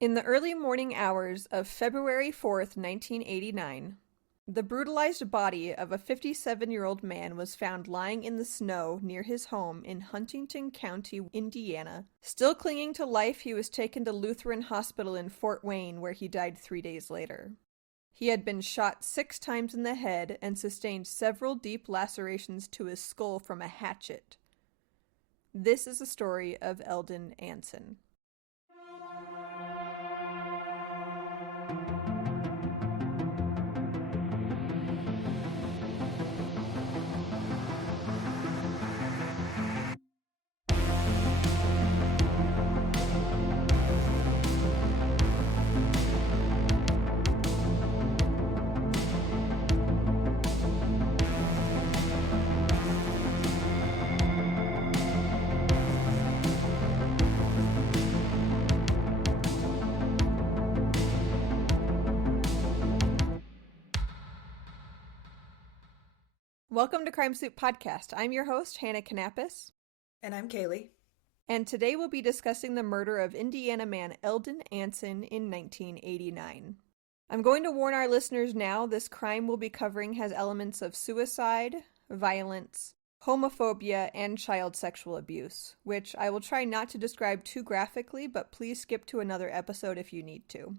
In the early morning hours of February 4th, 1989, the brutalized body of a 57-year-old man was found lying in the snow near his home in Huntington County, Indiana. Still clinging to life, he was taken to Lutheran Hospital in Fort Wayne, where he died 3 days later. He had been shot 6 times in the head and sustained several deep lacerations to his skull from a hatchet. This is the story of Eldon Anson. Welcome to Crime Soup Podcast. I'm your host, Hannah Kanapis. And I'm Kaylee. And today we'll be discussing the murder of Indiana man Eldon Anson in 1989. I'm going to warn our listeners now, this crime we'll be covering has elements of suicide, violence, homophobia, and child sexual abuse, which I will try not to describe too graphically, but please skip to another episode if you need to.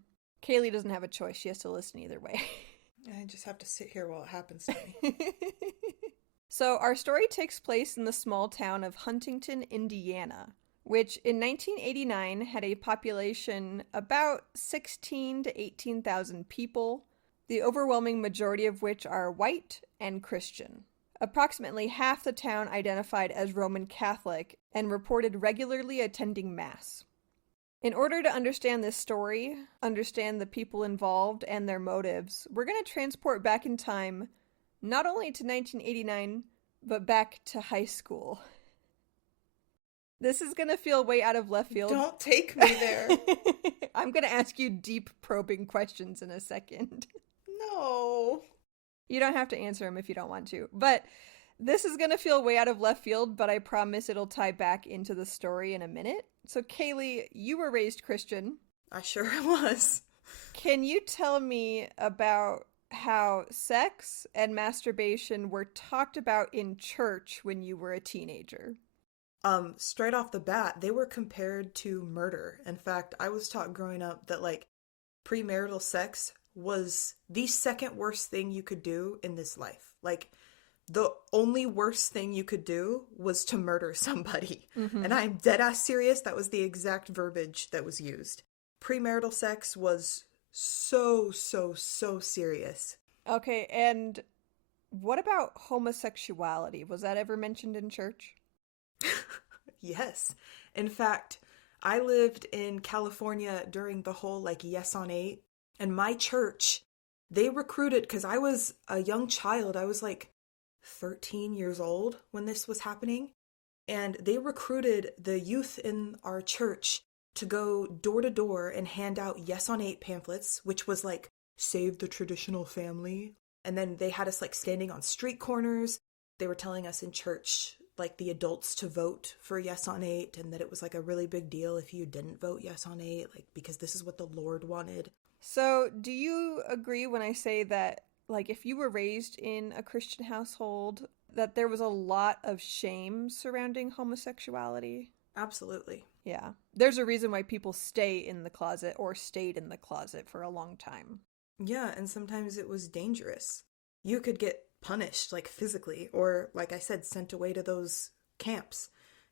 Kaylee doesn't have a choice. She has to listen either way. I just have to sit here while it happens to me. So our story takes place in the small town of Huntington, Indiana, which in 1989 had a population about 16 to 18,000 people, the overwhelming majority of which are white and Christian. Approximately half the town identified as Roman Catholic and reported regularly attending Mass. In order to understand this story, understand the people involved and their motives, we're going to transport back in time not only to 1989, but back to high school. This is going to feel way out of left field. Don't take me there. I'm going to ask you deep probing questions in a second. No. You don't have to answer them if you don't want to. But this is going to feel way out of left field, but I promise it'll tie back into the story in a minute. So Kaylee, you were raised Christian. I sure was. Can you tell me about how sex and masturbation were talked about in church when you were a teenager? Straight off the bat, they were compared to murder. In fact, I was taught growing up that, premarital sex was the second worst thing you could do in this life. The only worst thing you could do was to murder somebody. Mm-hmm. And I'm dead ass serious. That was the exact verbiage that was used. Premarital sex was so serious. Okay, and what about homosexuality? Was that ever mentioned in church? Yes. In fact, I lived in California during the whole Yes on 8, and my church, they recruited, because I was a young child, I was 13 years old when this was happening, and they recruited the youth in our church to go door to door and hand out Yes on 8 pamphlets, which was save the traditional family. And then they had us standing on street corners. They were telling us in church, the adults, to vote for Yes on 8, and that it was a really big deal if you didn't vote Yes on 8, because this is what the Lord wanted. So do you agree when I say that if you were raised in a Christian household, that there was a lot of shame surrounding homosexuality? Absolutely. Yeah. There's a reason why people stay in the closet or stayed in the closet for a long time. Yeah, and sometimes it was dangerous. You could get punished, physically, or, I said, sent away to those camps.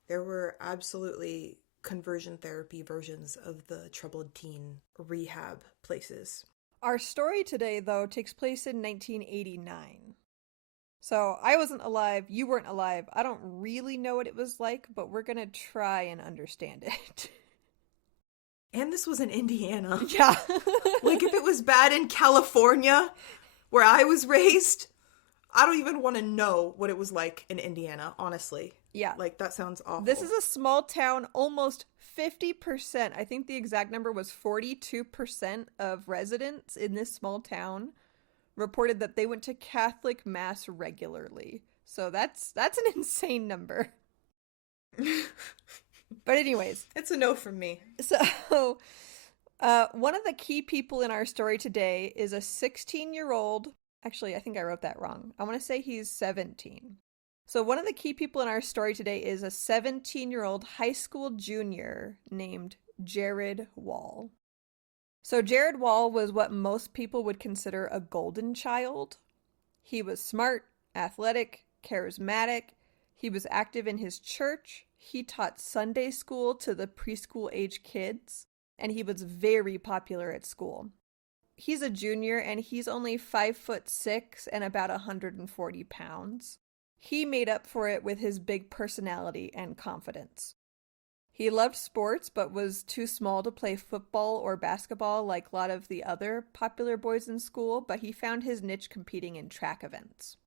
There were absolutely conversion therapy versions of the troubled teen rehab places. Our story today, though, takes place in 1989. So I wasn't alive, you weren't alive. I don't really know what it was like, but we're going to try and understand it. And this was in Indiana. Yeah. If it was bad in California, where I was raised, I don't even want to know what it was like in Indiana, honestly. Yeah. That sounds awful. This is a small town, almost 50%, I think the exact number was 42% of residents in this small town reported that they went to Catholic Mass regularly. So that's an insane number. But anyways. It's a no from me. So One of the key people in our story today is a 16-year-old. Actually, I think I wrote that wrong. I want to say he's 17. So, one of the key people in our story today is a 17-year-old high school junior named Jared Wall. So, Jared Wall was what most people would consider a golden child. He was smart, athletic, charismatic. He was active in his church. He taught Sunday school to the preschool age kids, and he was very popular at school. He's a junior and he's only 5'6" and about 140 pounds. He made up for it with his big personality and confidence. He loved sports but was too small to play football or basketball like a lot of the other popular boys in school, but he found his niche competing in track events.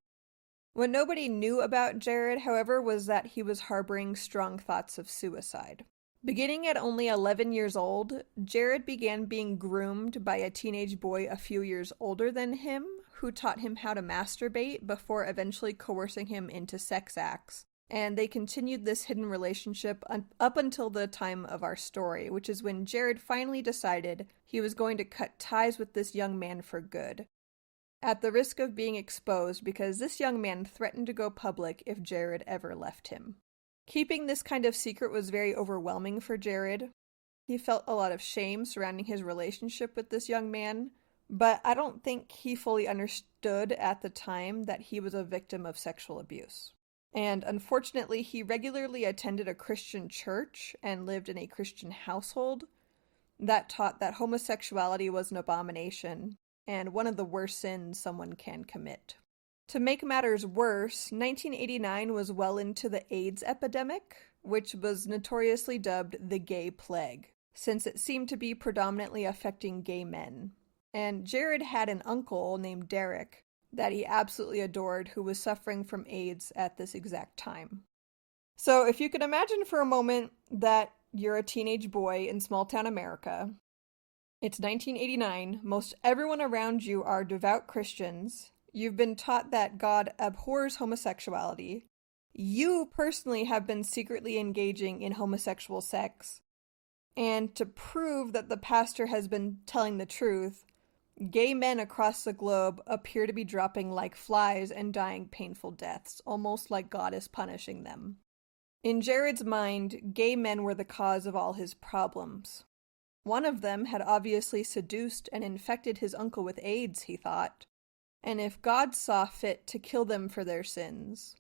What nobody knew about Jared, however, was that he was harboring strong thoughts of suicide. Beginning at only 11 years old, Jared began being groomed by a teenage boy a few years older than him, who taught him how to masturbate before eventually coercing him into sex acts. And they continued this hidden relationship up until the time of our story, which is when Jared finally decided he was going to cut ties with this young man for good, at the risk of being exposed because this young man threatened to go public if Jared ever left him. Keeping this kind of secret was very overwhelming for Jared. He felt a lot of shame surrounding his relationship with this young man, but I don't think he fully understood at the time that he was a victim of sexual abuse. And unfortunately, he regularly attended a Christian church and lived in a Christian household that taught that homosexuality was an abomination and one of the worst sins someone can commit. To make matters worse, 1989 was well into the AIDS epidemic, which was notoriously dubbed the gay plague, since it seemed to be predominantly affecting gay men. And Jared had an uncle named Derek that he absolutely adored who was suffering from AIDS at this exact time. So if you can imagine for a moment that you're a teenage boy in small-town America, it's 1989, most everyone around you are devout Christians, you've been taught that God abhors homosexuality, you personally have been secretly engaging in homosexual sex, and to prove that the pastor has been telling the truth, gay men across the globe appear to be dropping like flies and dying painful deaths, almost like God is punishing them. In Jared's mind, gay men were the cause of all his problems. One of them had obviously seduced and infected his uncle with AIDS, he thought. And if God saw fit to kill them for their sins,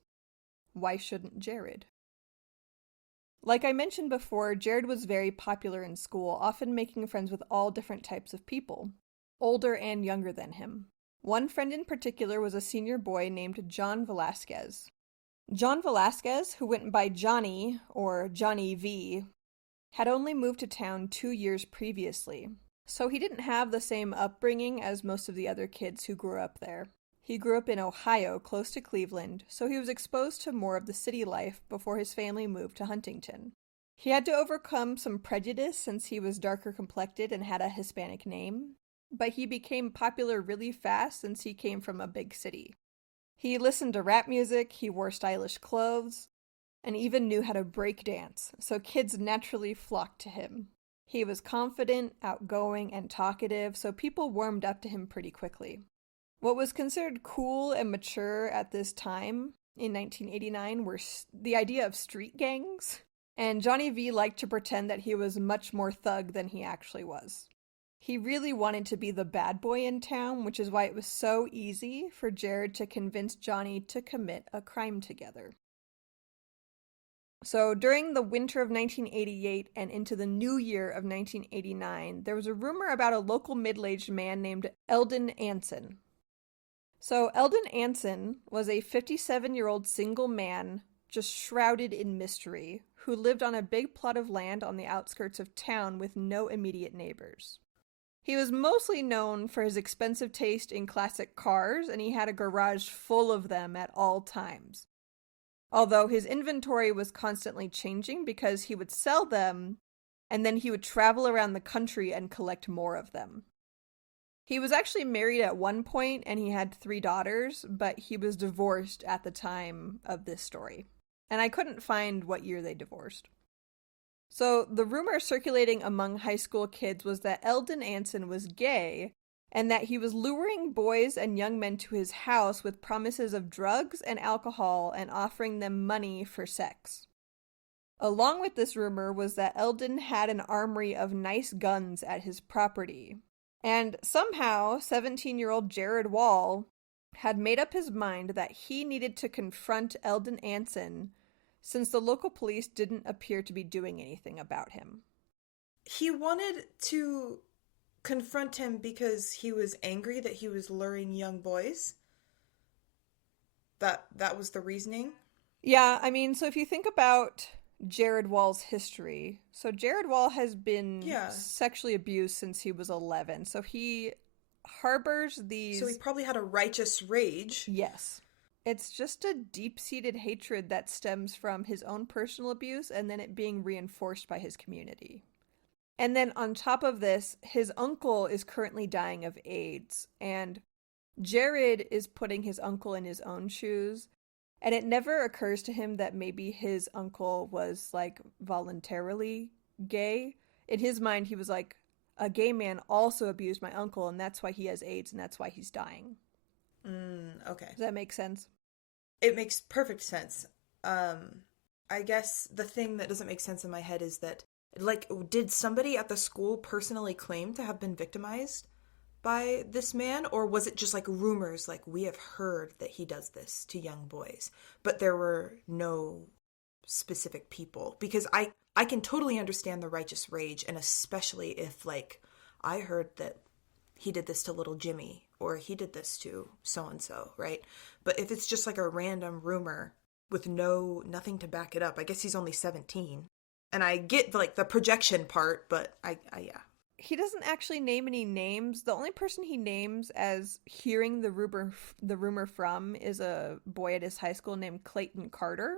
why shouldn't Jared? Like I mentioned before, Jared was very popular in school, often making friends with all different types of people, older and younger than him. One friend in particular was a senior boy named John Velasquez. John Velasquez, who went by Johnny, or Johnny V, had only moved to town 2 years previously, so he didn't have the same upbringing as most of the other kids who grew up there. He grew up in Ohio, close to Cleveland, so he was exposed to more of the city life before his family moved to Huntington. He had to overcome some prejudice since he was darker complected and had a Hispanic name, but he became popular really fast since he came from a big city. He listened to rap music, he wore stylish clothes, and even knew how to break dance, so kids naturally flocked to him. He was confident, outgoing, and talkative, so people warmed up to him pretty quickly. What was considered cool and mature at this time, in 1989, were the idea of street gangs, and Johnny V liked to pretend that he was much more thug than he actually was. He really wanted to be the bad boy in town, which is why it was so easy for Jared to convince Johnny to commit a crime together. So during the winter of 1988 and into the new year of 1989, there was a rumor about a local middle-aged man named Eldon Anson. So Eldon Anson was a 57-year-old single man just shrouded in mystery who lived on a big plot of land on the outskirts of town with no immediate neighbors. He was mostly known for his expensive taste in classic cars, and he had a garage full of them at all times. Although his inventory was constantly changing because he would sell them, and then he would travel around the country and collect more of them. He was actually married at one point, and he had 3 daughters, but he was divorced at the time of this story. And I couldn't find what year they divorced. So the rumor circulating among high school kids was that Eldon Anson was gay and that he was luring boys and young men to his house with promises of drugs and alcohol and offering them money for sex. Along with this rumor was that Eldon had an armory of nice guns at his property. And somehow, 17-year-old Jared Wall had made up his mind that he needed to confront Eldon Anson since the local police didn't appear to be doing anything about him. He wanted to confront him because he was angry that he was luring young boys? That was the reasoning? Yeah, I mean, so if you think about Jared Wall's history, so Jared Wall has been sexually abused since he was 11, so he harbors these... So he probably had a righteous rage. Yes. It's just a deep-seated hatred that stems from his own personal abuse and then it being reinforced by his community. And then on top of this, his uncle is currently dying of AIDS, and Jared is putting his uncle in his own shoes, and it never occurs to him that maybe his uncle was, like, voluntarily gay. In his mind, he was like, a gay man also abused my uncle, and that's why he has AIDS, and that's why he's dying. Okay. Does that make sense? It makes perfect sense. I guess the thing that doesn't make sense in my head is that, like, did somebody at the school personally claim to have been victimized by this man? Or was it just, like, rumors, like, we have heard that he does this to young boys, but there were no specific people? Because I can totally understand the righteous rage, and especially if, like, I heard that he did this to little Jimmy, or he did this to so-and-so, right? But if it's just like a random rumor with nothing to back it up, I guess he's only 17. And I get, like, the projection part, but yeah. He doesn't actually name any names. The only person he names as hearing the rumor from is a boy at his high school named Clayton Carter.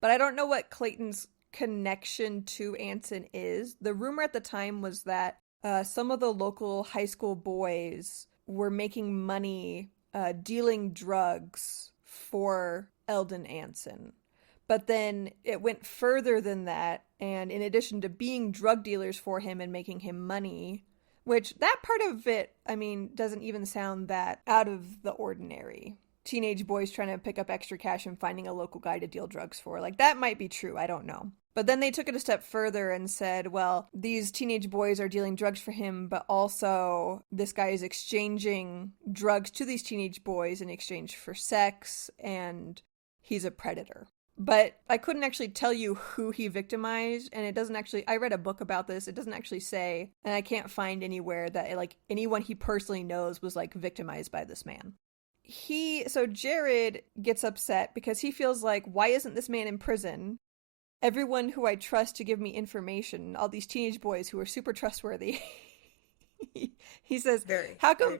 But I don't know what Clayton's connection to Anson is. The rumor at the time was that some of the local high school boys were making money dealing drugs for Eldon Anson. But then it went further than that, and in addition to being drug dealers for him and making him money, which that part of it, I mean, doesn't even sound that out of the ordinary. Teenage boys trying to pick up extra cash and finding a local guy to deal drugs for. Like, that might be true, I don't know. But then they took it a step further and said, well, these teenage boys are dealing drugs for him, but also this guy is exchanging drugs to these teenage boys in exchange for sex, and he's a predator. But I couldn't actually tell you who he victimized, and it doesn't actually, I read a book about this, it doesn't actually say, and I can't find anywhere that, like, anyone he personally knows was, like, victimized by this man. So Jared gets upset because he feels like, why isn't this man in prison? Everyone who I trust to give me information, all these teenage boys who are super trustworthy. He says, how come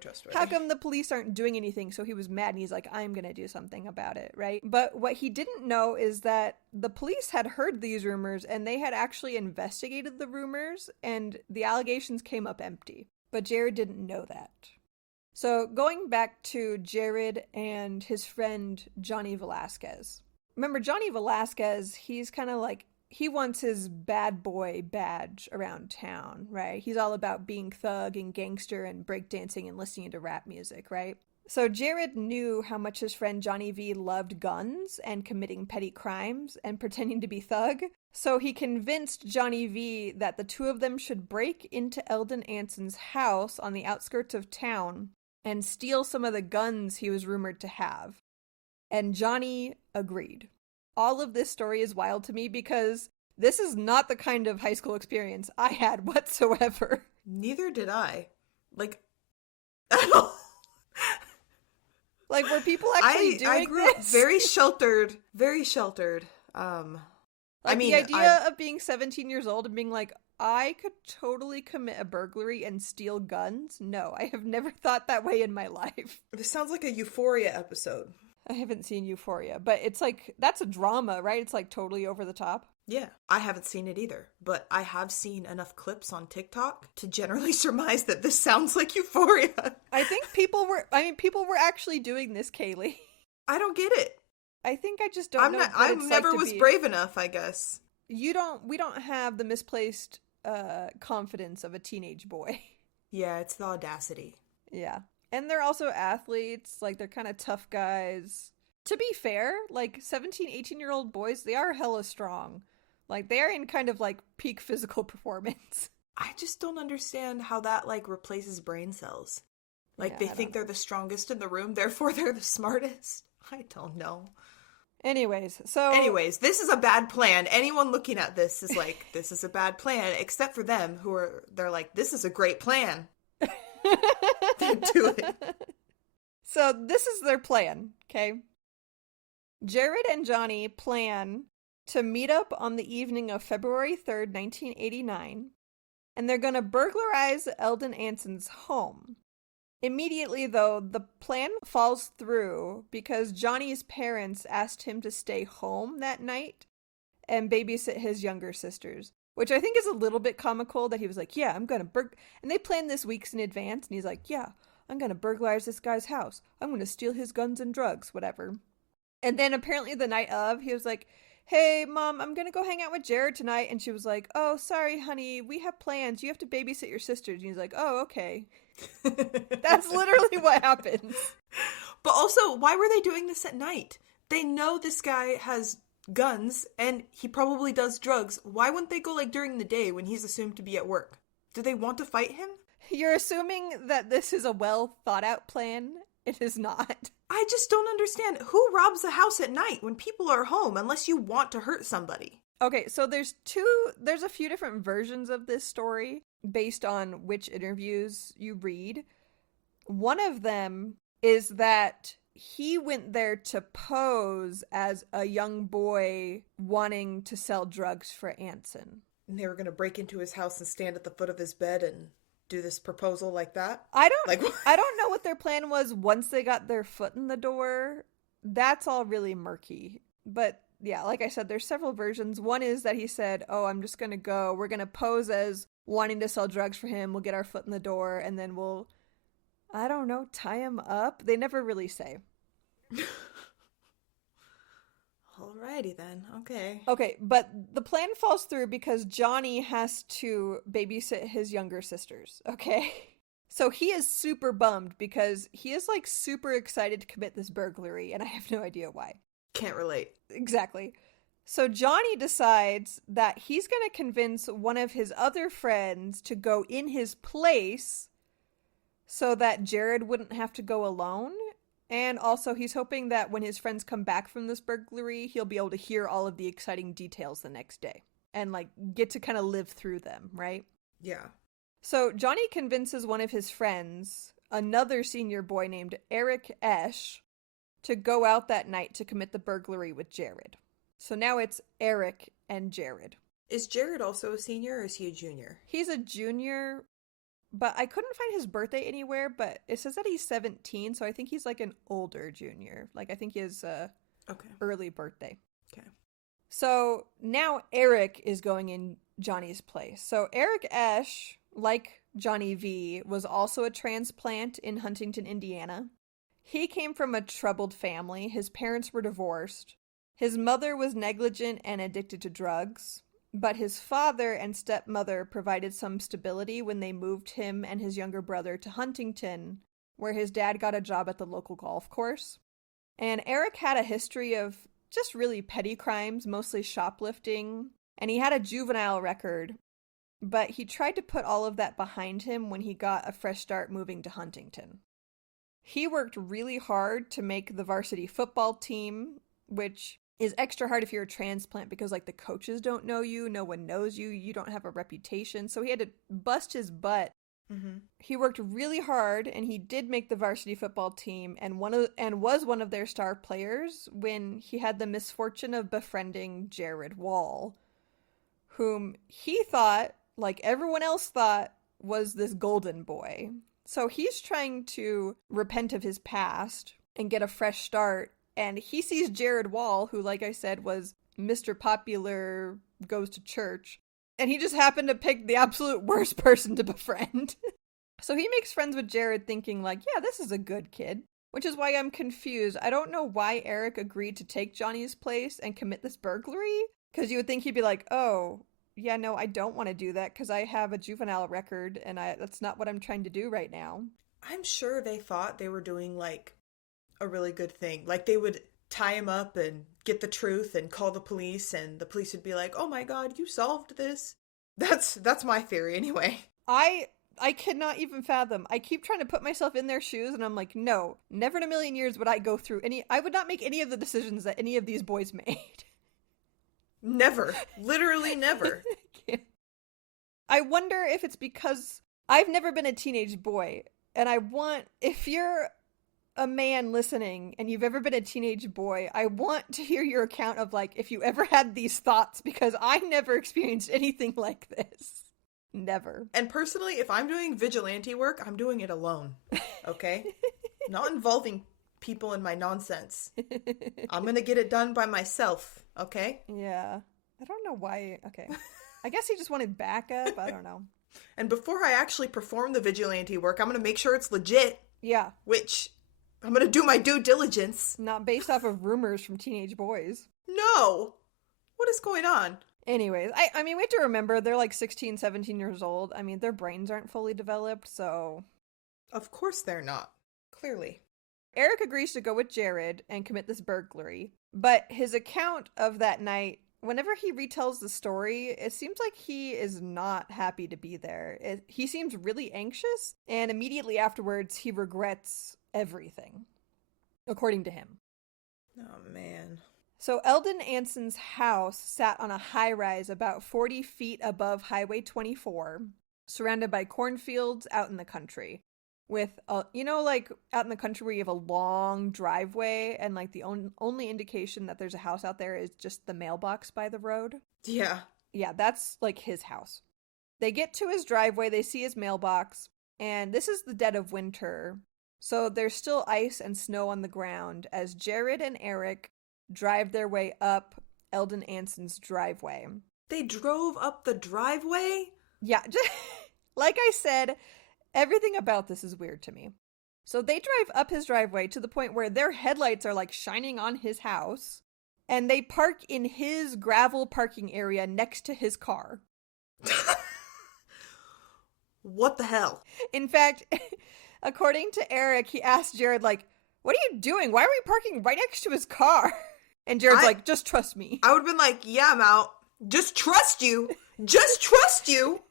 the police aren't doing anything? So he was mad and he's like, I'm going to do something about it, right? But what he didn't know is that the police had heard these rumors and they had actually investigated the rumors and the allegations came up empty. But Jared didn't know that. So going back to Jared and his friend Johnny Velasquez. Remember, Johnny Velasquez, he's kind of like, he wants his bad boy badge around town, right? He's all about being thug and gangster and breakdancing and listening to rap music, right? So Jared knew how much his friend Johnny V loved guns and committing petty crimes and pretending to be thug. So he convinced Johnny V that the two of them should break into Eldon Anson's house on the outskirts of town and steal some of the guns he was rumored to have. And Johnny agreed. All of this story is wild to me because this is not the kind of high school experience I had whatsoever. Neither did I. Like, at all. Like, were people actually doing this? I grew up very sheltered, very sheltered. Like, the idea of being 17 years old and being like, I could totally commit a burglary and steal guns? No, I have never thought that way in my life. This sounds like a Euphoria episode. I haven't seen Euphoria, but it's like, that's a drama, right? It's like totally over the top. Yeah, I haven't seen it either, but I have seen enough clips on TikTok to generally surmise that this sounds like Euphoria. I think people were actually doing this, Kaylee. I don't get it. I think I just don't know what it's I never like to was be... brave enough, I guess. we don't have the misplaced confidence of a teenage boy. Yeah, it's the audacity. Yeah. And they're also athletes, like they're kind of tough guys. To be fair, like 17, 18-year-old boys, they are hella strong. Like they are in kind of like peak physical performance. I just don't understand how that like replaces brain cells. Like Yeah, they think they're the strongest in the room, therefore they're the smartest. I don't know. Anyways, this is a bad plan. Anyone looking at this is like, this is a bad plan, except for them they're like, this is a great plan. Do it. So this is their plan, okay? Jared and Johnny plan to meet up on the evening of February 3rd, 1989, and they're going to burglarize Eldon Anson's home. Immediately, though, the plan falls through because Johnny's parents asked him to stay home that night and babysit his younger sisters, which I think is a little bit comical that he was like, yeah, I'm going to and they planned this weeks in advance, and he's like, yeah, I'm going to burglarize this guy's house. I'm going to steal his guns and drugs, whatever. And then apparently the night of, he was like, hey, Mom, I'm going to go hang out with Jared tonight. And she was like, oh, sorry, honey, we have plans. You have to babysit your sisters. And he's like, oh, okay. That's literally what happens. But also, why were they doing this at night? They know this guy has guns and he probably does drugs. Why wouldn't they go like during the day when he's assumed to be at work? Do they want to fight him? You're assuming that this is a well thought out plan. It is not. I just don't understand. Who robs a house at night when people are home unless you want to hurt somebody? Okay, so there's a few different versions of this story based on which interviews you read. One of them is that he went there to pose as a young boy wanting to sell drugs for Anson. And they were going to break into his house and stand at the foot of his bed and do this proposal like that? I don't know what their plan was once they got their foot in the door. That's all really murky. But yeah, like I said, there's several versions. One is that he said, oh, I'm just going to go. We're going to pose as wanting to sell drugs for him. We'll get our foot in the door and then we'll, I don't know, tie him up. They never really say. Alrighty then. Okay. Okay, but the plan falls through because Johnny has to babysit his younger sisters, okay? So he is super bummed because he is like super excited to commit this burglary and I have no idea why. Can't relate. Exactly. So Johnny decides that he's going to convince one of his other friends to go in his place so that Jared wouldn't have to go alone. And also he's hoping that when his friends come back from this burglary, he'll be able to hear all of the exciting details the next day and like get to kind of live through them, right? Yeah. So Johnny convinces one of his friends, another senior boy named Eric Esch, to go out that night to commit the burglary with Jared. So now it's Eric and Jared. Is Jared also a senior or is he a junior? He's a junior, but I couldn't find his birthday anywhere, but it says that he's 17, so I think he's like an older junior. Like I think he has early birthday. Okay. So now Eric is going in Johnny's place. So Eric Esch, like Johnny V, was also a transplant in Huntington, Indiana. He came from a troubled family. His parents were divorced. His mother was negligent and addicted to drugs, but his father and stepmother provided some stability when they moved him and his younger brother to Huntington, where his dad got a job at the local golf course. And Eric had a history of just really petty crimes, mostly shoplifting, and he had a juvenile record, but he tried to put all of that behind him when he got a fresh start moving to Huntington. He worked really hard to make the varsity football team, which is extra hard if you're a transplant because like the coaches don't know you, no one knows you, you don't have a reputation, so he had to bust his butt. Mm-hmm. He worked really hard and he did make the varsity football team and was one of their star players when he had the misfortune of befriending Jared Wall, whom he thought, like everyone else thought, was this golden boy. So he's trying to repent of his past and get a fresh start. And he sees Jared Wall, who, like I said, was Mr. Popular, goes to church. And he just happened to pick the absolute worst person to befriend. So he makes friends with Jared thinking like, yeah, this is a good kid. Which is why I'm confused. I don't know why Eric agreed to take Johnny's place and commit this burglary. Because you would think he'd be like, oh, yeah, no, I don't want to do that because I have a juvenile record and that's not what I'm trying to do right now. I'm sure they thought they were doing like a really good thing. Like they would tie him up and get the truth and call the police, and the police would be like, "Oh my God, you solved this." That's my theory anyway. I cannot even fathom. I keep trying to put myself in their shoes and I'm like, no, never in a million years would I go through I would not make any of the decisions that any of these boys made. Never. Literally never. I wonder if it's because I've never been a teenage boy, and if you're a man listening and you've ever been a teenage boy, I want to hear your account of like if you ever had these thoughts, because I never experienced anything like this. Never. And personally, if I'm doing vigilante work, I'm doing it alone. Okay? Not involving people in my nonsense. I'm gonna get it done by myself. Okay? Yeah. I don't know why. Okay. I guess he just wanted backup. I don't know. And before I actually perform the vigilante work, I'm gonna make sure it's legit. Yeah. Which, I'm gonna do my due diligence. Not based off of rumors from teenage boys. No! What is going on? Anyways, I mean, we have to remember they're like 16, 17 years old. I mean, their brains aren't fully developed, so... Of course they're not. Clearly. Eric agrees to go with Jared and commit this burglary, but his account of that night, whenever he retells the story, it seems like he is not happy to be there. He seems really anxious, and immediately afterwards he regrets everything, according to him. Oh, man. So Eldon Anson's house sat on a high-rise about 40 feet above Highway 24, surrounded by cornfields out in the country. With, like out in the country where you have a long driveway and like the only indication that there's a house out there is just the mailbox by the road? Yeah. Yeah, that's like his house. They get to his driveway, they see his mailbox, and this is the dead of winter. So there's still ice and snow on the ground as Jared and Eric drive their way up Eldon Anson's driveway. They drove up the driveway? Yeah, just, like I said, everything about this is weird to me. So they drive up his driveway to the point where their headlights are like shining on his house, and they park in his gravel parking area next to his car. What the hell? In fact, according to Eric, he asked Jared, like, what are you doing? Why are we parking right next to his car? And Jared's like, just trust me. I would have been like, yeah, I'm out. Just trust you. Just trust you.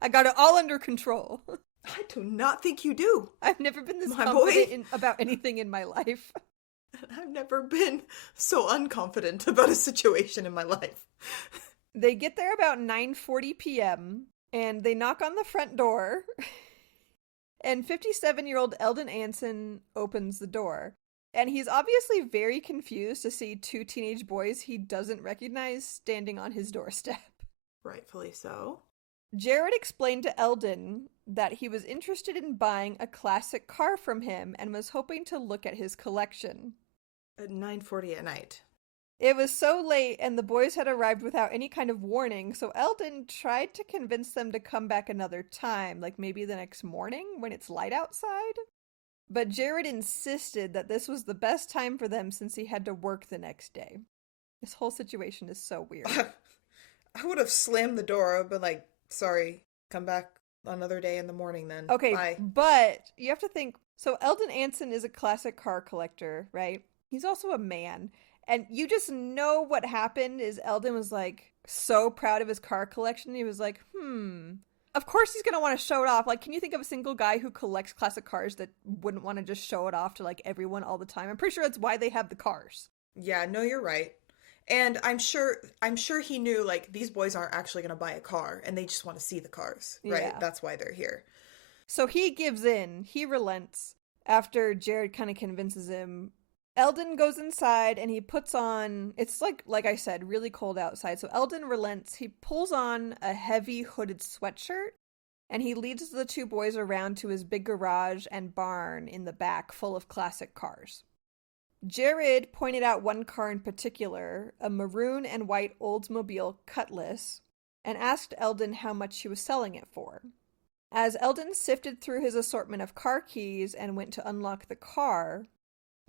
I got it all under control. I do not think you do. I've never been this confident about anything in my life. I've never been so unconfident about a situation in my life. They get there about 9:40 p.m. and they knock on the front door. And 57-year-old Eldon Anson opens the door. And he's obviously very confused to see two teenage boys he doesn't recognize standing on his doorstep. Rightfully so. Jared explained to Eldon that he was interested in buying a classic car from him and was hoping to look at his collection. At 9:40 at night. It was so late and the boys had arrived without any kind of warning, so Eldon tried to convince them to come back another time, like maybe the next morning when it's light outside. But Jared insisted that this was the best time for them since he had to work the next day. This whole situation is so weird. I would have slammed the door. I would have been like, sorry, come back another day in the morning then. Okay, bye. But you have to think, so Eldon Anson is a classic car collector, right? He's also a man. And you just know what happened is Eldon was like so proud of his car collection. He was like, of course he's going to want to show it off. Like, can you think of a single guy who collects classic cars that wouldn't want to just show it off to like everyone all the time? I'm pretty sure that's why they have the cars. Yeah, no, you're right. And I'm sure he knew like these boys aren't actually going to buy a car and they just want to see the cars, right? Yeah. That's why they're here. So he gives in. He relents after Jared kind of convinces him. Eldon goes inside and he puts on, it's like I said, really cold outside. So Eldon relents. He pulls on a heavy hooded sweatshirt and he leads the two boys around to his big garage and barn in the back full of classic cars. Jared pointed out one car in particular, a maroon and white Oldsmobile Cutlass, and asked Eldon how much he was selling it for. As Eldon sifted through his assortment of car keys and went to unlock the car,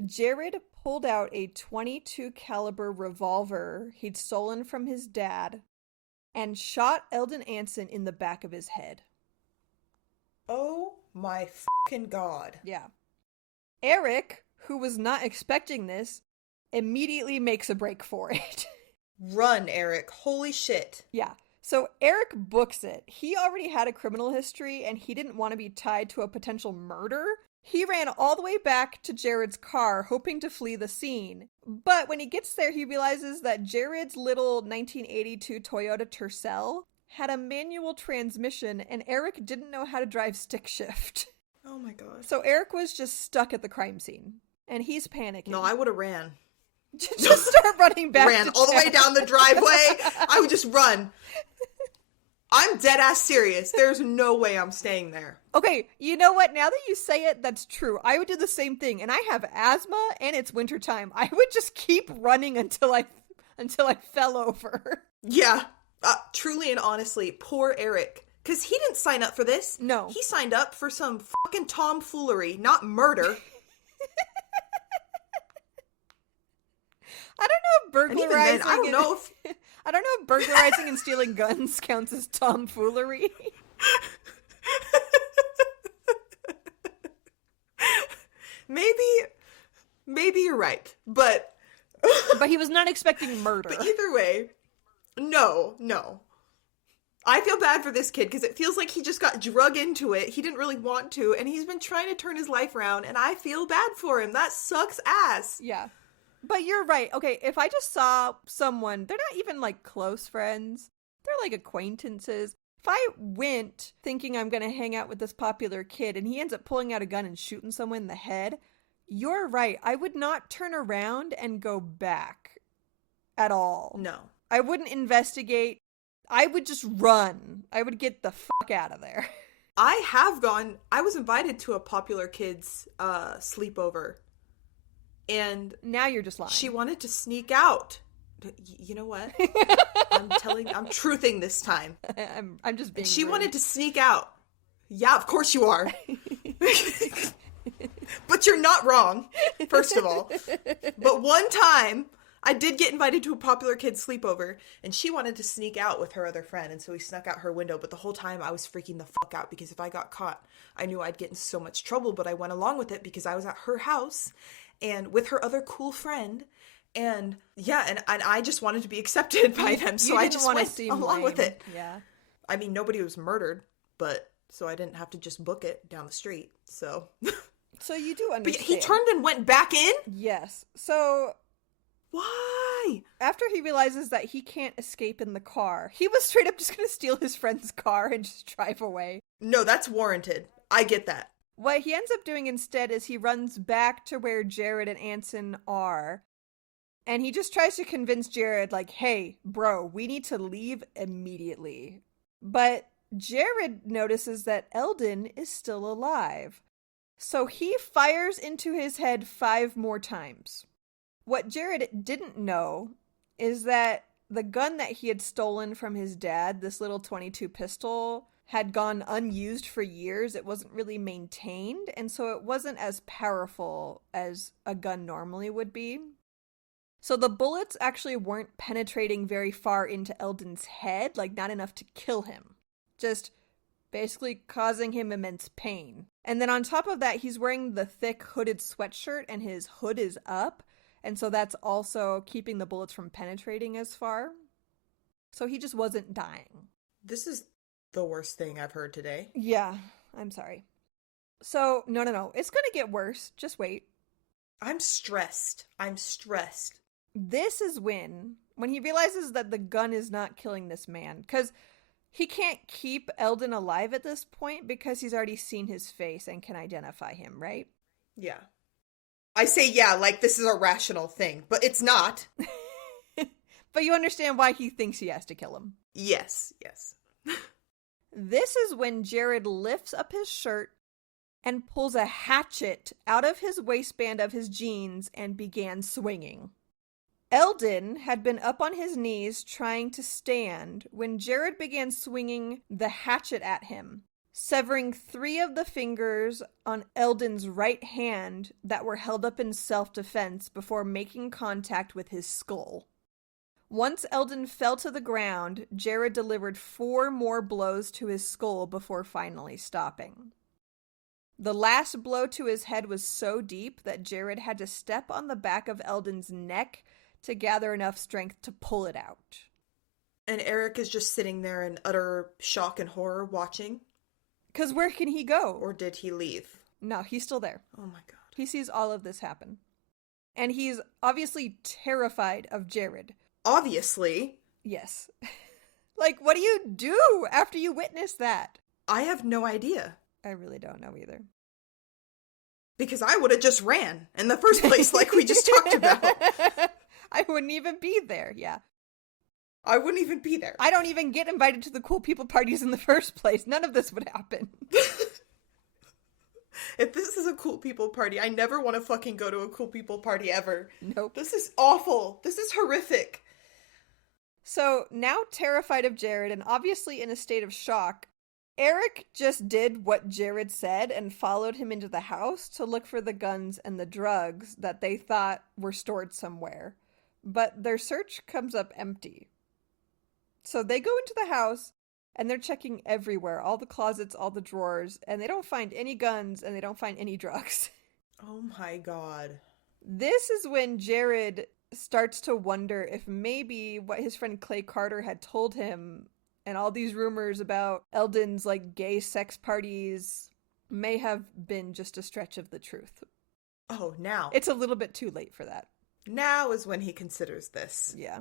Jared pulled out a .22 caliber revolver he'd stolen from his dad and shot Eldon Anson in the back of his head. Oh my fucking God. Yeah. Eric, who was not expecting this, immediately makes a break for it. Run, Eric. Holy shit. Yeah. So Eric books it. He already had a criminal history and he didn't want to be tied to a potential murder. He ran all the way back to Jared's car, hoping to flee the scene. But when he gets there, he realizes that Jared's little 1982 Toyota Tercel had a manual transmission and Eric didn't know how to drive stick shift. Oh my God. So Eric was just stuck at the crime scene and he's panicking. No, I would have ran. Just start running back. Ran all the way down the driveway. I would just run. I'm dead ass serious. There's no way I'm staying there. Okay, you know what? Now that you say it, that's true. I would do the same thing. And I have asthma and it's wintertime. I would just keep running until I fell over. Yeah. Truly and honestly, poor Eric. Because he didn't sign up for this. No. He signed up for some fucking tomfoolery, not murder. I don't know if burglarizing. And even then, I don't know if I don't know if burglarizing and stealing guns counts as tomfoolery. Maybe you're right, but he was not expecting murder. But either way, no. I feel bad for this kid because it feels like he just got drug into it. He didn't really want to, and he's been trying to turn his life around, and I feel bad for him. That sucks ass. Yeah. But you're right. Okay, if I just saw someone, they're not even like close friends. They're like acquaintances. If I went thinking I'm going to hang out with this popular kid and he ends up pulling out a gun and shooting someone in the head, you're right. I would not turn around and go back at all. No. I wouldn't investigate. I would just run. I would get the fuck out of there. I was invited to a popular kid's sleepover. And now you're just lying. She wanted to sneak out. You know what? I'm truthing this time. I'm just being She rude. wanted to sneak out. Yeah, of course you are. But you're not wrong, first of all. But one time, I did get invited to a popular kid's sleepover, and she wanted to sneak out with her other friend, and so we snuck out her window. But the whole time, I was freaking the fuck out, because if I got caught, I knew I'd get in so much trouble, but I went along with it because I was at her house, and with her other cool friend, and yeah, and I just wanted to be accepted by them, so I just went along with it. Yeah. I mean, nobody was murdered, but so I didn't have to just book it down the street, so... So you do understand. But he turned and went back in? Yes. So... Why? After he realizes that he can't escape in the car, he was straight up just going to steal his friend's car and just drive away. No, that's warranted. I get that. What he ends up doing instead is he runs back to where Jared and Anson are, and he just tries to convince Jared, like, hey, bro, we need to leave immediately. But Jared notices that Eldon is still alive. So he fires into his head 5 more times. What Jared didn't know is that the gun that he had stolen from his dad, this little .22 pistol, had gone unused for years. It wasn't really maintained, and so it wasn't as powerful as a gun normally would be. So the bullets actually weren't penetrating very far into Eldon's head, like not enough to kill him. Just basically causing him immense pain. And then on top of that, he's wearing the thick hooded sweatshirt and his hood is up. And so that's also keeping the bullets from penetrating as far. So he just wasn't dying. This is the worst thing I've heard today. Yeah, I'm sorry. So, no. It's going to get worse. Just wait. I'm stressed. This is when he realizes that the gun is not killing this man. Because he can't keep Eldon alive at this point because he's already seen his face and can identify him, right? Yeah. I say yeah, like this is a rational thing, but it's not. But you understand why he thinks he has to kill him. Yes. This is when Jared lifts up his shirt and pulls a hatchet out of his waistband of his jeans and began swinging. Eldon had been up on his knees trying to stand when Jared began swinging the hatchet at him. severing 3 of the fingers on Eldon's right hand that were held up in self-defense before making contact with his skull. Once Eldon fell to the ground, Jared delivered 4 more blows to his skull before finally stopping. The last blow to his head was so deep that Jared had to step on the back of Eldon's neck to gather enough strength to pull it out. And Eric is just sitting there in utter shock and horror watching. Because where can he go? Or did he leave? No, he's still there. Oh my god. He sees all of this happen. And he's obviously terrified of Jared. Obviously. Yes. Like, what do you do after you witness that? I have no idea. I really don't know either. Because I would have just ran in the first place, like we just talked about. I wouldn't even be there, yeah. I wouldn't even be there. I don't even get invited to the cool people parties in the first place. None of this would happen. If this is a cool people party, I never want to fucking go to a cool people party ever. Nope. This is awful. This is horrific. So, now terrified of Jared and obviously in a state of shock, Eric just did what Jared said and followed him into the house to look for the guns and the drugs that they thought were stored somewhere. But their search comes up empty. So they go into the house and they're checking everywhere, all the closets, all the drawers, and they don't find any guns and they don't find any drugs. Oh my god. This is when Jared starts to wonder if maybe what his friend Clay Carter had told him and all these rumors about Eldon's like gay sex parties may have been just a stretch of the truth. Oh, now. It's a little bit too late for that. Now is when he considers this. Yeah.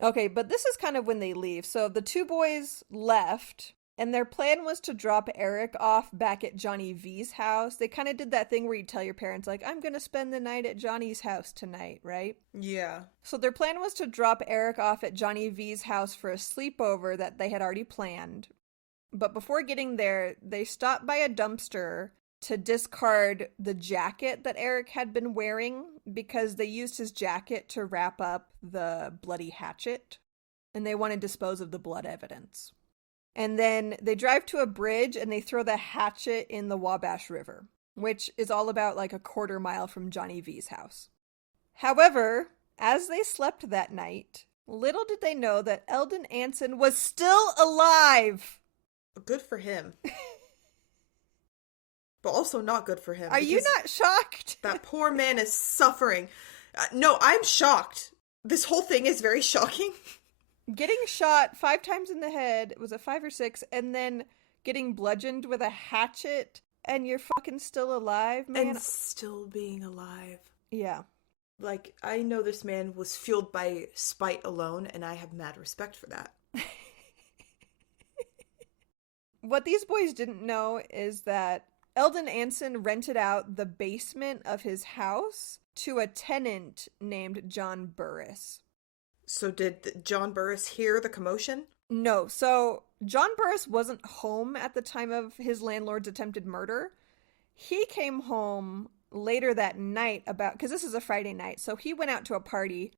Okay, but this is kind of when they leave. So the 2 boys left, and their plan was to drop Eric off back at Johnny V's house. They kind of did that thing where you tell your parents, like, I'm going to spend the night at Johnny's house tonight, right? Yeah. So their plan was to drop Eric off at Johnny V's house for a sleepover that they had already planned. But before getting there, they stopped by a dumpster to discard the jacket that Eric had been wearing because they used his jacket to wrap up the bloody hatchet, and they want to dispose of the blood evidence. And then they drive to a bridge and they throw the hatchet in the Wabash River, which is all about like a quarter mile from Johnny V's house. However, as they slept that night, little did they know that Eldon Anson was still alive. Good for him. But also not good for him. Are you not shocked? That poor man is suffering. No, I'm shocked. This whole thing is very shocking. Getting shot 5 times in the head, was it 5 or 6, and then getting bludgeoned with a hatchet, and you're fucking still alive, man. And still being alive. Yeah. Like, I know this man was fueled by spite alone, and I have mad respect for that. What these boys didn't know is that Eldon Anson rented out the basement of his house to a tenant named John Burris. So did John Burris hear the commotion? No, so John Burris wasn't home at the time of his landlord's attempted murder. He came home later that night because this is a Friday night, so he went out to a party.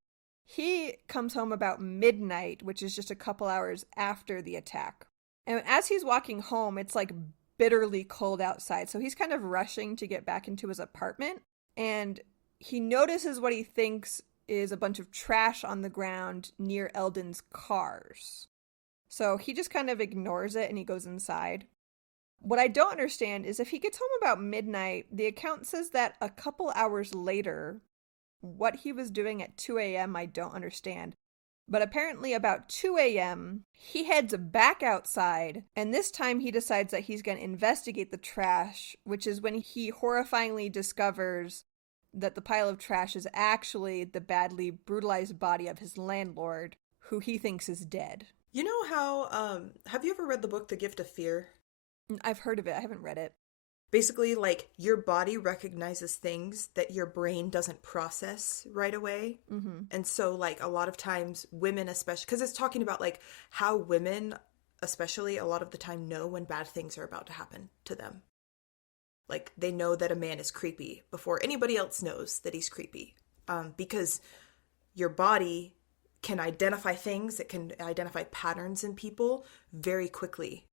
He comes home about midnight, which is just a couple hours after the attack. And as he's walking home, it's like bitterly cold outside, so he's kind of rushing to get back into his apartment, and he notices what he thinks is a bunch of trash on the ground near Eldon's cars. So he just kind of ignores it and he goes inside. What I don't understand is if he gets home about midnight, the account says that a couple hours later, what he was doing at 2 a.m. I don't understand. But apparently about 2 a.m., he heads back outside, and this time he decides that he's going to investigate the trash, which is when he horrifyingly discovers that the pile of trash is actually the badly brutalized body of his landlord, who he thinks is dead. You know how, have you ever read the book The Gift of Fear? I've heard of it. I haven't read it. Basically, like, your body recognizes things that your brain doesn't process right away. Mm-hmm. And so, like, a lot of times, women especially, because it's talking about, like, how women, especially, a lot of the time know when bad things are about to happen to them. Like, they know that a man is creepy before anybody else knows that he's creepy. Because your body can identify things, it can identify patterns in people very quickly.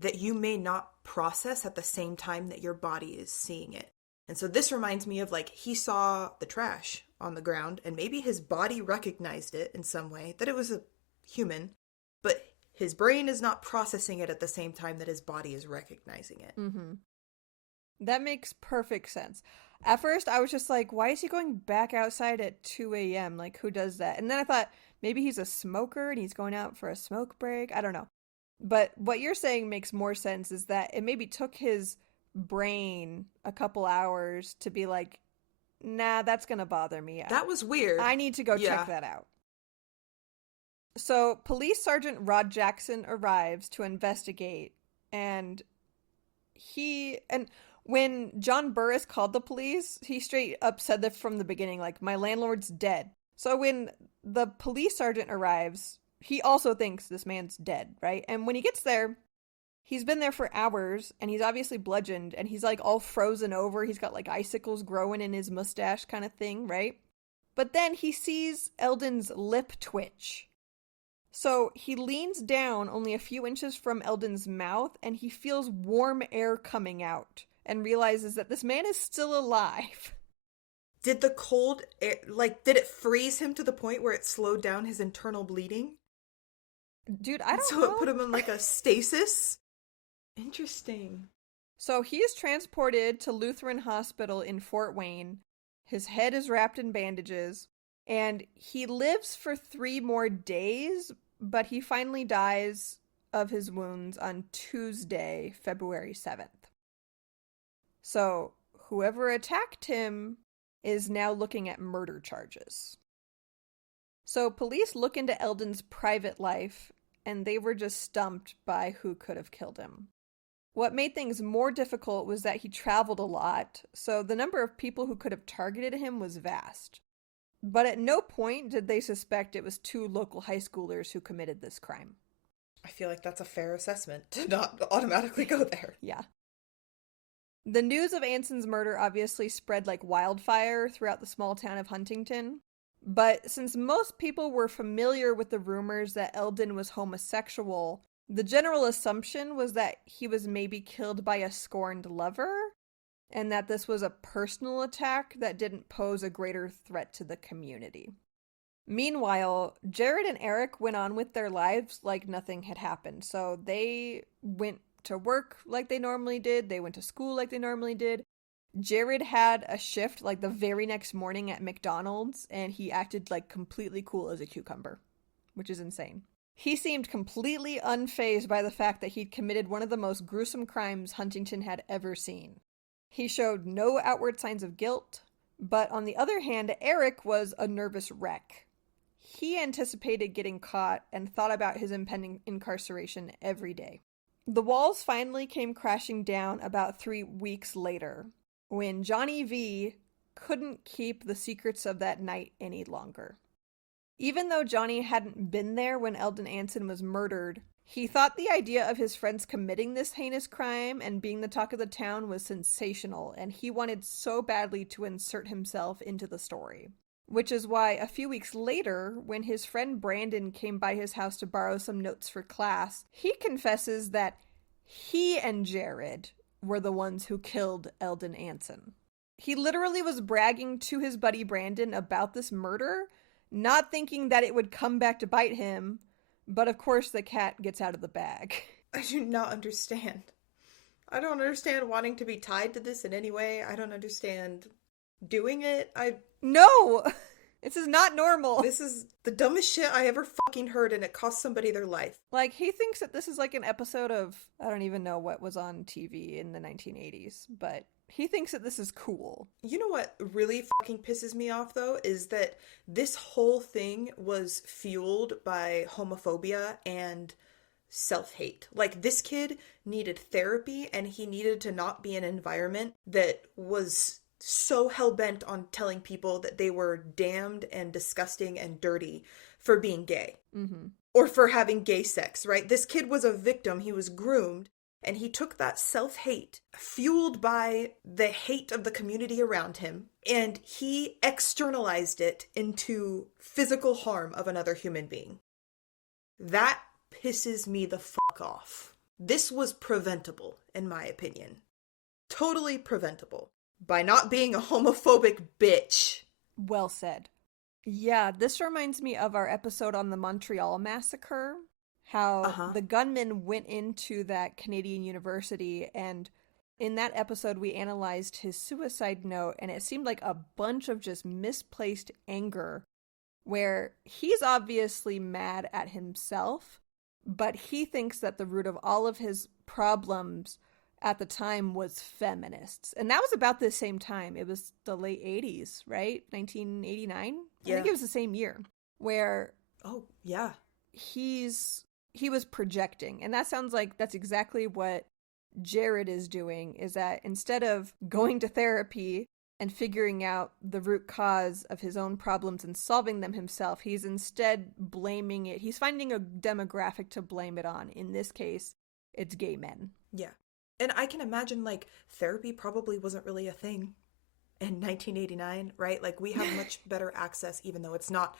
that you may not process at the same time that your body is seeing it. And so this reminds me of, like, he saw the trash on the ground and maybe his body recognized it in some way, that it was a human, but his brain is not processing it at the same time that his body is recognizing it. Mm-hmm. That makes perfect sense. At first, I was just like, why is he going back outside at 2 a.m.? Like, who does that? And then I thought, maybe he's a smoker and he's going out for a smoke break. I don't know. But what you're saying makes more sense, is that it maybe took his brain a couple hours to be like, nah, that's going to bother me. That was weird. I need to go check that out. So Police Sergeant Rod Jackson arrives to investigate, and when John Burris called the police, he straight up said that from the beginning, like, my landlord's dead. So when the police sergeant arrives, he also thinks this man's dead, right? And when he gets there, he's been there for hours, and he's obviously bludgeoned, and he's, like, all frozen over. He's got, like, icicles growing in his mustache kind of thing, right? But then he sees Eldon's lip twitch. So he leans down only a few inches from Eldon's mouth, and he feels warm air coming out and realizes that this man is still alive. Did the cold air, like, did it freeze him to the point where it slowed down his internal bleeding? Dude, I don't know. So it put him in, like, a stasis? Interesting. So he is transported to Lutheran Hospital in Fort Wayne. His head is wrapped in bandages, and he lives for 3 more days, but he finally dies of his wounds on Tuesday, February 7th. So whoever attacked him is now looking at murder charges. So police look into Eldon's private life, and they were just stumped by who could have killed him. What made things more difficult was that he traveled a lot, so the number of people who could have targeted him was vast. But at no point did they suspect it was 2 local high schoolers who committed this crime. I feel like that's a fair assessment to not automatically go there. Yeah. The news of Anson's murder obviously spread like wildfire throughout the small town of Huntington. But since most people were familiar with the rumors that Eldon was homosexual, the general assumption was that he was maybe killed by a scorned lover, and that this was a personal attack that didn't pose a greater threat to the community. Meanwhile, Jared and Eric went on with their lives like nothing had happened. So they went to work like they normally did. They went to school like they normally did. Jared had a shift like the very next morning at McDonald's, and he acted like completely cool as a cucumber, which is insane. He seemed completely unfazed by the fact that he'd committed one of the most gruesome crimes Huntington had ever seen. He showed no outward signs of guilt, but on the other hand, Eric was a nervous wreck. He anticipated getting caught and thought about his impending incarceration every day. The walls finally came crashing down about 3 weeks later, when Johnny V couldn't keep the secrets of that night any longer. Even though Johnny hadn't been there when Eldon Anson was murdered, he thought the idea of his friends committing this heinous crime and being the talk of the town was sensational, and he wanted so badly to insert himself into the story. Which is why a few weeks later, when his friend Brandon came by his house to borrow some notes for class, he confesses that he and Jared were the ones who killed Eldon Anson. He literally was bragging to his buddy Brandon about this murder, not thinking that it would come back to bite him, but of course the cat gets out of the bag. I do not understand. I don't understand wanting to be tied to this in any way. I don't understand doing it. No! This is not normal. This is the dumbest shit I ever fucking heard, and it cost somebody their life. Like, he thinks that this is like an episode of, I don't even know what was on TV in the 1980s, but he thinks that this is cool. You know what really fucking pisses me off, though, is that this whole thing was fueled by homophobia and self-hate. Like, this kid needed therapy, and he needed to not be in an environment that was so hell-bent on telling people that they were damned and disgusting and dirty for being gay. Mm-hmm. Or for having gay sex, right? This kid was a victim. He was groomed, and he took that self-hate, fueled by the hate of the community around him, and he externalized it into physical harm of another human being. That pisses me the fuck off. This was preventable, in my opinion. Totally preventable. By not being a homophobic bitch. Well said. Yeah, this reminds me of our episode on the Montreal Massacre. How the gunman went into that Canadian university, and in that episode we analyzed his suicide note, and it seemed like a bunch of just misplaced anger, where he's obviously mad at himself, but he thinks that the root of all of his problems at the time was feminists. And that was about the same time. It was the late 80s, right? 1989? Yeah. I think it was the same year where Oh, yeah. he was projecting. And that sounds like that's exactly what Jared is doing, is that instead of going to therapy and figuring out the root cause of his own problems and solving them himself, he's instead blaming it. He's finding a demographic to blame it on. In this case, it's gay men. Yeah. And I can imagine, like, therapy probably wasn't really a thing in 1989, right? Like, we have much better access, even though it's not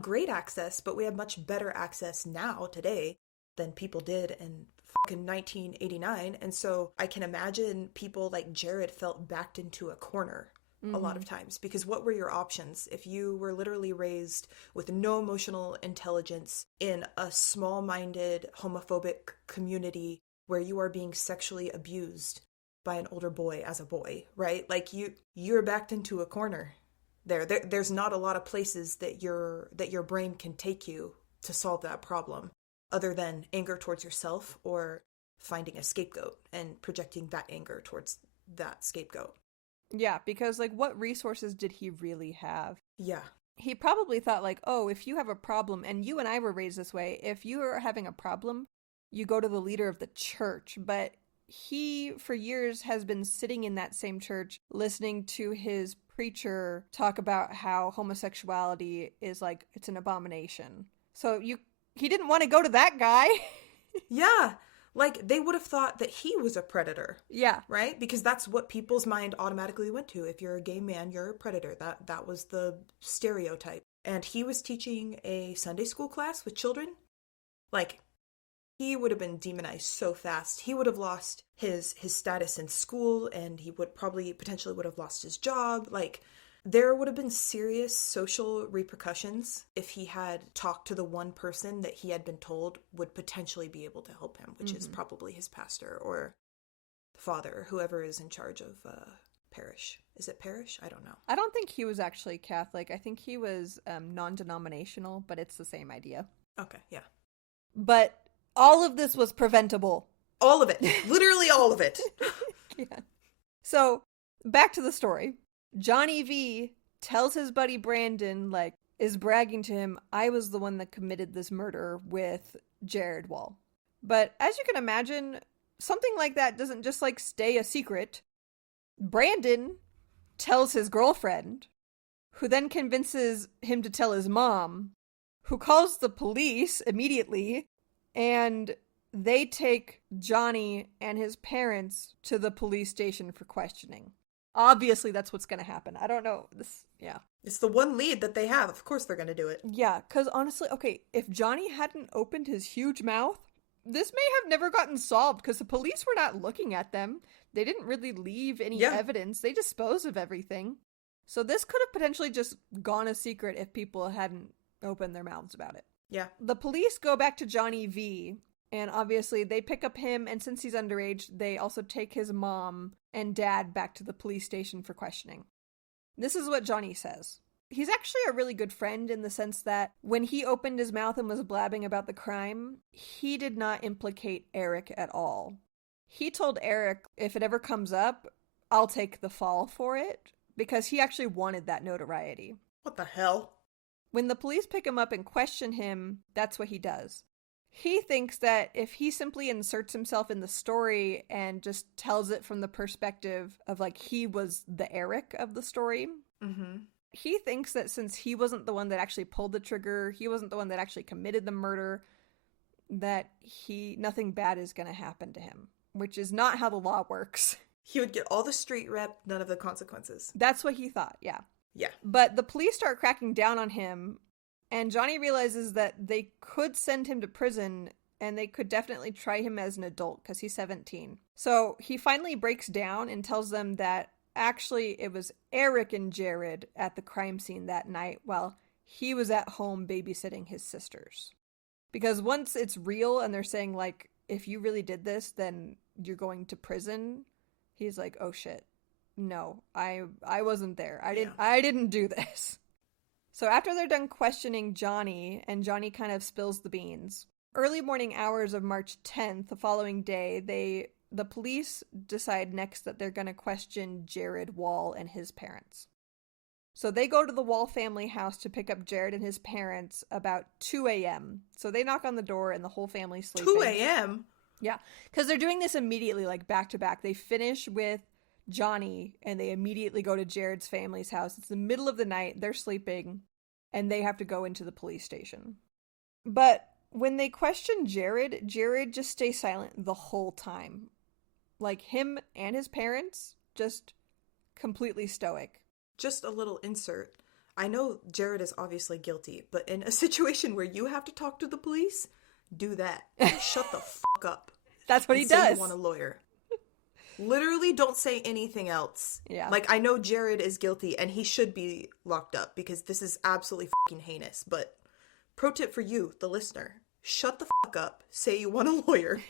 great access, but we have much better access now, today, than people did in fucking 1989. And so I can imagine people like Jared felt backed into a corner a lot of times, because what were your options if you were literally raised with no emotional intelligence in a small-minded homophobic community where you are being sexually abused by an older boy as a boy, right? Like, you're backed into a corner. There's not a lot of places that your brain can take you to solve that problem, other than anger towards yourself or finding a scapegoat and projecting that anger towards that scapegoat. Yeah, because, like, what resources did he really have? Yeah. He probably thought, like, oh, if you have a problem, and you and I were raised this way, if you are having a problem, you go to the leader of the church. But he, for years, has been sitting in that same church, listening to his preacher talk about how homosexuality is, like, it's an abomination. So he didn't want to go to that guy. Yeah. Like, they would have thought that he was a predator. Yeah. Right? Because that's what people's mind automatically went to. If you're a gay man, you're a predator. That was the stereotype. And he was teaching a Sunday school class with children. Like, he would have been demonized so fast. He would have lost his status in school, and he would potentially would have lost his job. Like, there would have been serious social repercussions if he had talked to the one person that he had been told would potentially be able to help him, which is probably his pastor or father, whoever is in charge of parish. Is it parish? I don't know. I don't think he was actually Catholic. I think he was non-denominational, but it's the same idea. Okay, yeah. But all of this was preventable. All of it. Literally all of it. Yeah. So, back to the story. Johnny V tells his buddy Brandon, like, is bragging to him, I was the one that committed this murder with Jared Wall. But as you can imagine, something like that doesn't just, like, stay a secret. Brandon tells his girlfriend, who then convinces him to tell his mom, who calls the police immediately, and they take Johnny and his parents to the police station for questioning. Obviously, that's what's going to happen. I don't know. Yeah. It's the one lead that they have. Of course they're going to do it. Yeah, because honestly, okay, if Johnny hadn't opened his huge mouth, this may have never gotten solved, because the police were not looking at them. They didn't really leave any evidence. They disposed of everything. So this could have potentially just gone a secret if people hadn't opened their mouths about it. Yeah. The police go back to Johnny V, and obviously they pick up him, and since he's underage, they also take his mom and dad back to the police station for questioning. This is what Johnny says. He's actually a really good friend in the sense that when he opened his mouth and was blabbing about the crime, he did not implicate Eric at all. He told Eric, if it ever comes up, I'll take the fall for it, because he actually wanted that notoriety. What the hell? When the police pick him up and question him, that's what he does. He thinks that if he simply inserts himself in the story and just tells it from the perspective of, like, he was the Eric of the story, he thinks that since he wasn't the one that actually pulled the trigger, he wasn't the one that actually committed the murder, that nothing bad is going to happen to him, which is not how the law works. He would get all the street rep, none of the consequences. That's what he thought, yeah. Yeah. But the police start cracking down on him, and Johnny realizes that they could send him to prison and they could definitely try him as an adult because he's 17. So he finally breaks down and tells them that actually it was Eric and Jared at the crime scene that night while he was at home babysitting his sisters. Because once it's real and they're saying, like, if you really did this, then you're going to prison, he's like, oh shit. No, I wasn't there. I didn't do this. So after they're done questioning Johnny, and Johnny kind of spills the beans, early morning hours of March 10th, the following day, the police decide next that they're going to question Jared Wall and his parents. So they go to the Wall family house to pick up Jared and his parents about 2 a.m. So they knock on the door and the whole family's sleeping. 2 a.m.? Yeah, because they're doing this immediately, like back to back. They finish with Johnny and they immediately go to Jared's family's house. It's the middle of the night, they're sleeping, and they have to go into the police station. But when they question Jared just stays silent the whole time. Like, him and his parents, just completely stoic. Just a little insert. I know Jared is obviously guilty, but in a situation where you have to talk to the police, do that. Shut the fuck up. That's what he does. Say you want a lawyer. Literally don't say anything else. Yeah. Like, I know Jared is guilty and he should be locked up because this is absolutely fucking heinous. But pro tip for you, the listener, shut the fuck up. Say you want a lawyer.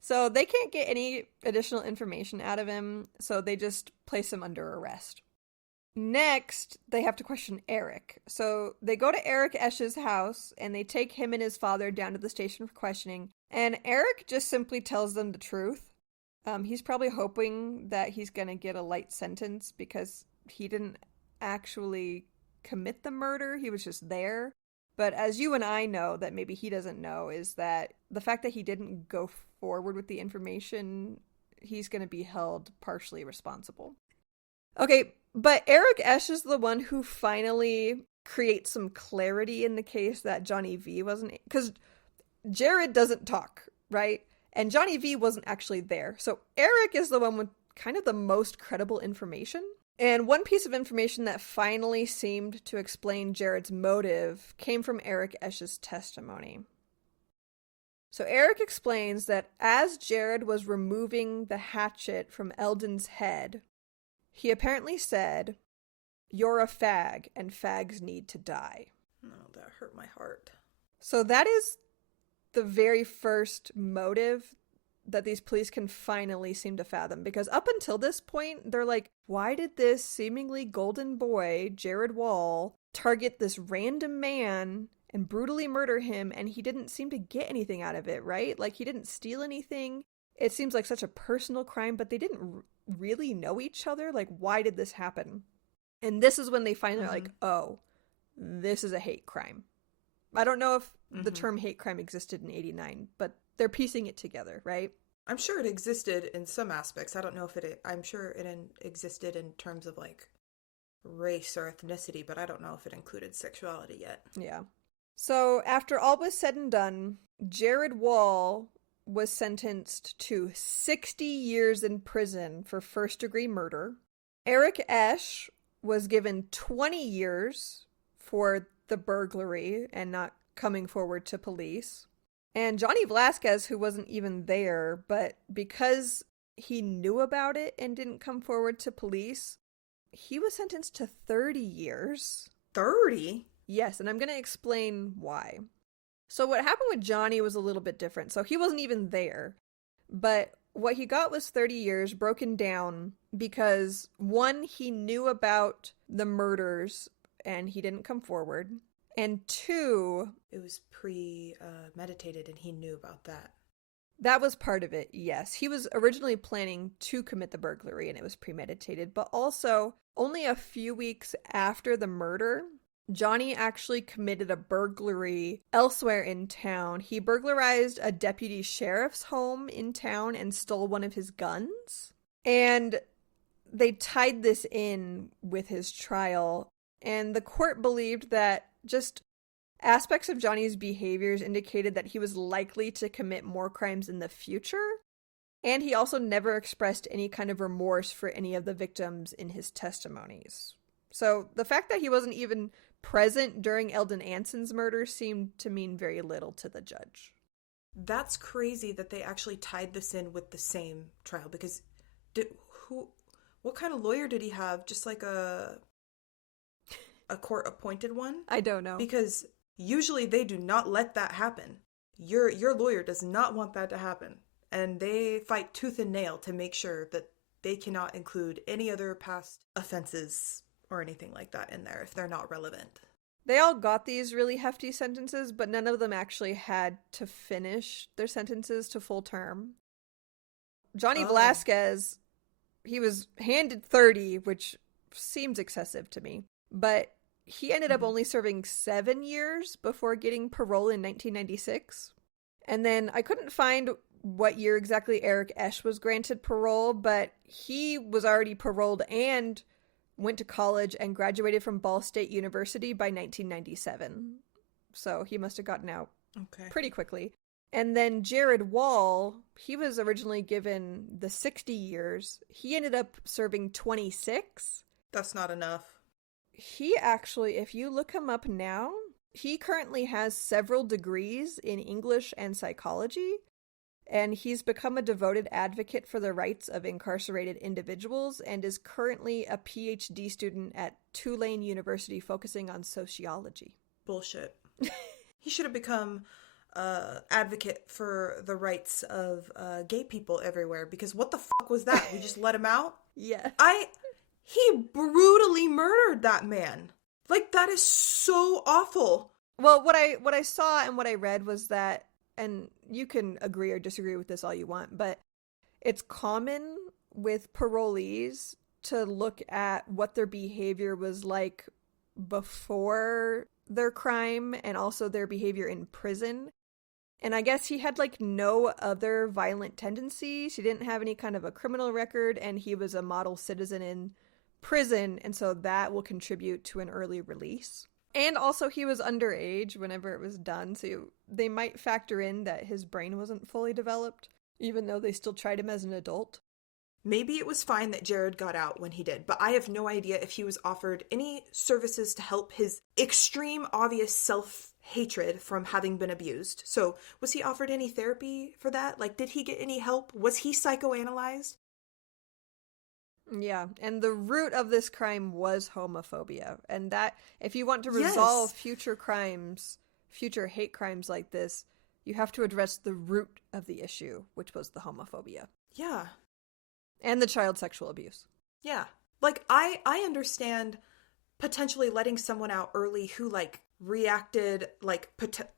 So they can't get any additional information out of him, so they just place him under arrest. Next, they have to question Eric. So they go to Eric Esch's house, and they take him and his father down to the station for questioning. And Eric just simply tells them the truth. He's probably hoping that he's going to get a light sentence because he didn't actually commit the murder. He was just there. But as you and I know that maybe he doesn't know is that the fact that he didn't go forward with the information, he's going to be held partially responsible. Okay, but Eric Esch is the one who finally creates some clarity in the case that Johnny V wasn't, because Jared doesn't talk, right? And Johnny V wasn't actually there. So Eric is the one with kind of the most credible information. And one piece of information that finally seemed to explain Jared's motive came from Eric Esch's testimony. So Eric explains that as Jared was removing the hatchet from Eldon's head, he apparently said, "You're a fag, and fags need to die." Oh, that hurt my heart. So that is the very first motive that these police can finally seem to fathom. Because up until this point, they're like, why did this seemingly golden boy, Jared Wall, target this random man and brutally murder him, and he didn't seem to get anything out of it, right? Like, he didn't steal anything. It seems like such a personal crime, but they didn't really know each other. Like, why did this happen? And this is when they finally are like, oh, this is a hate crime. I don't know if the term hate crime existed in 89, but they're piecing it together, right? I'm sure it existed in some aspects. I don't know if I'm sure it existed in terms of, like, race or ethnicity, but I don't know if it included sexuality yet. Yeah. So after all was said and done, Jared Wall was sentenced to 60 years in prison for first-degree murder. Eric Esch was given 20 years for the burglary and not coming forward to police. And Johnny Velasquez, who wasn't even there, but because he knew about it and didn't come forward to police, he was sentenced to 30 years. 30? Yes, and I'm going to explain why. So what happened with Johnny was a little bit different. So he wasn't even there, but what he got was 30 years broken down because, one, he knew about the murders and he didn't come forward. And two, it was premeditated and he knew about that. That was part of it, yes. He was originally planning to commit the burglary and it was premeditated, but also only a few weeks after the murder, Johnny actually committed a burglary elsewhere in town. He burglarized a deputy sheriff's home in town and stole one of his guns. And they tied this in with his trial. And the court believed that just aspects of Johnny's behaviors indicated that he was likely to commit more crimes in the future. And he also never expressed any kind of remorse for any of the victims in his testimonies. So the fact that he wasn't even present during Eldon Anson's murder seemed to mean very little to the judge. That's crazy that they actually tied this in with the same trial, because what kind of lawyer did he have? Just like a court appointed one? I don't know. Because usually they do not let that happen. Your lawyer does not want that to happen. And they fight tooth and nail to make sure that they cannot include any other past offenses or anything like that in there if they're not relevant. They all got these really hefty sentences, but none of them actually had to finish their sentences to full term. Johnny Velasquez, he was handed 30, which seems excessive to me, but he ended up only serving 7 years before getting parole in 1996. And then I couldn't find what year exactly Eric Esch was granted parole, but he was already paroled and went to college and graduated from Ball State University by 1997. So he must have gotten out pretty quickly. And then Jared Wall, he was originally given the 60 years. He ended up serving 26. That's not enough. He actually, if you look him up now, he currently has several degrees in English and psychology, and he's become a devoted advocate for the rights of incarcerated individuals and is currently a PhD student at Tulane University focusing on sociology. Bullshit. He should have become advocate for the rights of gay people everywhere, because what the fuck was that? We just let him out? Yeah. He brutally murdered that man. Like, that is so awful. Well, what I saw and what I read was that, and you can agree or disagree with this all you want, but it's common with parolees to look at what their behavior was like before their crime and also their behavior in prison. And I guess he had like no other violent tendencies. He didn't have any kind of a criminal record, and he was a model citizen in prison, and so that will contribute to an early release. And also he was underage whenever it was done, so they might factor in that his brain wasn't fully developed, even though they still tried him as an adult. Maybe it was fine that Jared got out when he did, but I have no idea if he was offered any services to help his extreme obvious self-hatred from having been abused. So was he offered any therapy for that? Like, did he get any help? Was he psychoanalyzed? Yeah, and the root of this crime was homophobia. And that, if you want to resolve future crimes, future hate crimes like this, you have to address the root of the issue, which was the homophobia. Yeah. And the child sexual abuse. Yeah. Like, I understand potentially letting someone out early who, like, reacted, like,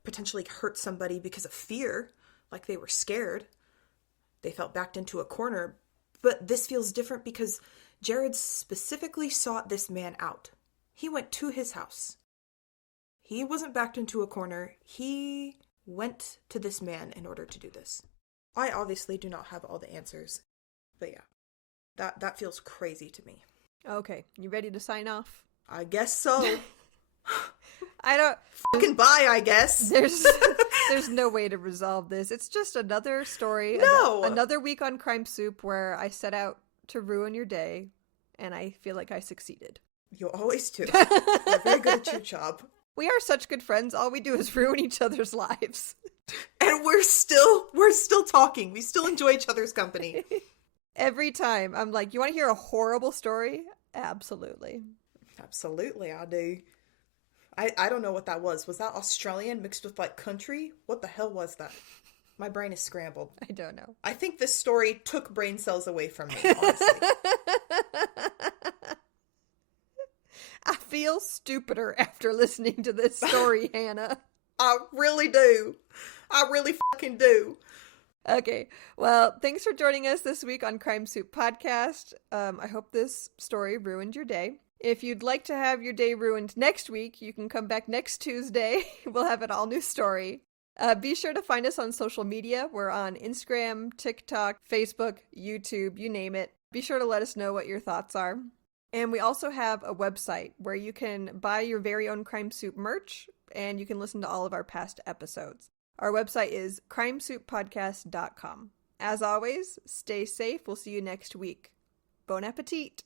potentially hurt somebody because of fear. Like, they were scared. They felt backed into a corner. But this feels different because Jared specifically sought this man out. He went to his house. He wasn't backed into a corner. He went to this man in order to do this. I obviously do not have all the answers. But yeah, that feels crazy to me. Okay, you ready to sign off? I guess so. I don't... Fucking bye, I guess. There's no way to resolve this. It's just another story. No! Another week on Crime Soup where I set out to ruin your day, and I feel like I succeeded. You always do. You're very good at your job. We are such good friends. All we do is ruin each other's lives. And we're still talking. We still enjoy each other's company. Every time. I'm like, you want to hear a horrible story? Absolutely. Absolutely, I do. I don't know what that was. Was that Australian mixed with, like, country? What the hell was that? My brain is scrambled. I don't know. I think this story took brain cells away from me, honestly. I feel stupider after listening to this story, Hannah. I really do. I really fucking do. Okay, well, thanks for joining us this week on Crime Soup Podcast. I hope this story ruined your day. If you'd like to have your day ruined next week, you can come back next Tuesday. We'll have an all-new story. Be sure to find us on social media. We're on Instagram, TikTok, Facebook, YouTube, you name it. Be sure to let us know what your thoughts are. And we also have a website where you can buy your very own Crime Soup merch, and you can listen to all of our past episodes. Our website is crimesouppodcast.com. As always, stay safe. We'll see you next week. Bon appetit!